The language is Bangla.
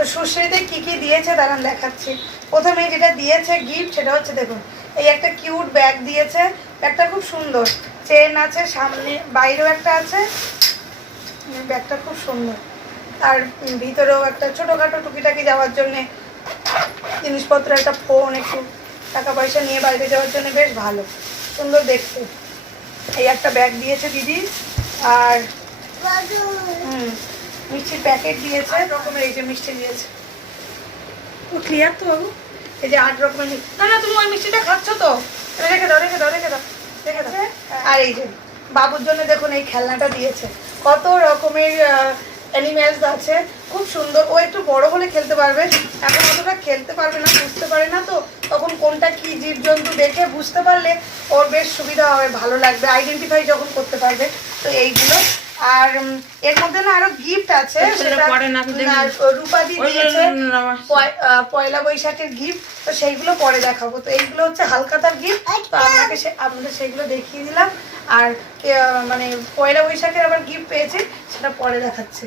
তো সুশ্রীতে কি কি দিয়েছে দাঁড়ান দেখাচ্ছি। প্রথমে যেটা দিয়েছে গিফট সেটা হচ্ছে দেখুন এই একটা কিউট ব্যাগ দিয়েছে। ব্যাগটা খুব সুন্দর, চেন আছে সামনে, বাইরেও একটা আছে। ব্যাগটা খুব সুন্দর, আর ভিতরেও একটা ছোটোখাটো টুকিটাকি যাওয়ার জন্যে জিনিসপত্র, একটা ফোন, একটু টাকা পয়সা নিয়ে বাইরে যাওয়ার জন্য বেশ ভালো সুন্দর দেখতে। এই একটা ব্যাগ দিয়েছে দিদি। আর মিষ্টির প্যাকেট দিয়েছে, 8 রকমের এই যে মিষ্টি দিয়েছে। তো ক্লিয়ার তো বাবু, এই যে 8 রকমের মিষ্টি। না না তুমি ওই মিষ্টিটা খাচ্ছ তো, রেখে দাও রেখে দাও রেখে দাও রেখে দাও। আর এই যে বাবুর জন্য দেখুন এই খেলনাটা দিয়েছে, কত রকমের অ্যানিম্যালস আছে, খুব সুন্দর। ও একটু বড় হলে খেলতে পারবে, এখন অতটা খেলতে পারবে না, বুঝতে পারে না, তো তখন কোনটা কি জীবজন্তু দেখে বুঝতে পারলে ওর বেশ সুবিধা হবে, ভালো লাগবে, আইডেন্টিফাই যখন করতে পারবে। তো এইগুলো। আর এর মধ্যে না আরো গিফট আছে, রূপাদি দিয়েছে পয়লা বৈশাখের গিফট, তো সেইগুলো পরে দেখাবো। তো এইগুলো হচ্ছে হালখাতার গিফট, তো আপনাদের সেইগুলো দেখিয়ে দিলাম। আর মানে পয়লা বৈশাখের আবার গিফট পেয়েছি, সেটা পরে দেখাচ্ছি।